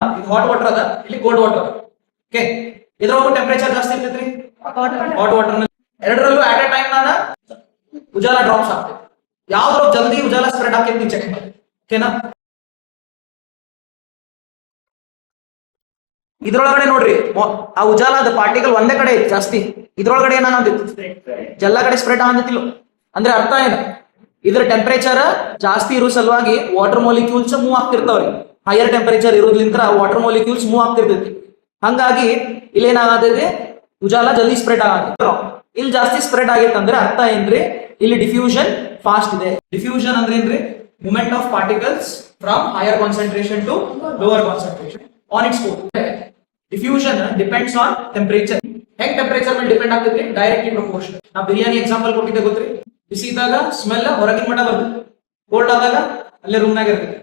Hot water ಅದ, ಇಲ್ಲಿ cold water. Okay, ಇದ್ರೊಳಗೂ temperature ಜಾಸ್ತಿ ಇರ್ತೈತ್ರಿ. ಹಾಟ್ ವಾಟರ್ ಎರಡರಲ್ಲೂ ಅಟ್ ಎ ಟೈಮ್ ನಾನು ಉಜಾಲ ಡ್ರಾಪ್ಸ್ ಆಗ್ತೈತಿ. ಯಾವ ಡ್ರಾಪ್ ಜಲ್ದಿ ಉಜಾಲ ಸ್ಪ್ರೆಡ್ ಆಗ್ತೈತಿ ಚೆಕ್ ಮಾಡಿ. ಓಕೆನಾ? ಇದ್ರೊಳಗಡೆ ನೋಡ್ರಿ, ಆ ಉಜಾಲದ ಪಾರ್ಟಿಕಲ್ ಒಂದೇ ಕಡೆ ಐತಿ ಜಾಸ್ತಿ. ಇದ್ರೊಳಗಡೆ ಏನಾಗೈತಿ, ಎಲ್ಲ ಕಡೆ ಸ್ಪ್ರೆಡ್ ಆಗಂತಿಲ್ಲ. ಅಂದ್ರೆ ಅರ್ಥ ಏನು, ಇದ್ರ ಟೆಂಪರೇಚರ್ ಜಾಸ್ತಿ ಇರೋ ಸಲುವಾಗಿ ವಾಟರ್ ಮಾಲಿಕ್ಯೂಲ್ಸ್ ಮೂವ್ ಆಗ್ತಿರ್ತಾವ್ರಿ. ಹೈಯರ್ ಟೆಂಪರೇಚರ್ ಇರೋದ್ಲಿಂತ್ರ ವಾಟರ್ ಮಾಲಿಕ್ಯೂಲ್ಸ್ ಮೂವ್ ಆಗ್ತಿರ್ತೈತಿ. ಹಂಗಾಗಿ ಇಲ್ಲೇನಾಗತೈತಿ, ಉಜಾಲ ಜಲ್ದಿ ಸ್ಪ್ರೆಡ್ ಆಗತ್ತೆ. ಇಲ್ಲಿ ಜಾಸ್ತಿ ಸ್ಪ್ರೆಡ್ ಆಗೈತೆ ಅಂದ್ರೆ ಅರ್ಥ ಏನ್ರಿ, ಇಲ್ಲಿ ಡಿಫ್ಯೂಷನ್ ಫಾಸ್ಟ್ ಇದೆ. ಡಿಫ್ಯೂಷನ್ ಅಂದ್ರೆ ಏನ್ರಿ, movement of particles from higher concentration to lower concentration on its own. Diffusion depends on temperature. ಹೆಂಗ್ ಟೆಂಪರೇಚರ್ ಮೇಲೆ ಡಿಪೆಂಡ್ ಆಗ್ತೈತಿ, ಡೈರೆಕ್ಟ್ಲಿ ಪ್ರಪೋರ್ಷನ್. ನಾ ಬಿರಿಯಾನಿ ಎಕ್ಸಾಂಪಲ್ ಕೊಟ್ಟಿದ್ದೆ ಗೊತ್ತ್ರಿ, ಬಿಸಿ ಇದ್ದಾಗ ಸ್ಮೆಲ್ ಹೊರಗಿನ ಮಟ್ಟ ಬರ್ತದೆ, ಕೋಲ್ಡ್ ಆದಾಗ ಅಲ್ಲೇ ರೂಮ್ನಾಗ ಇರ್ತದೆ.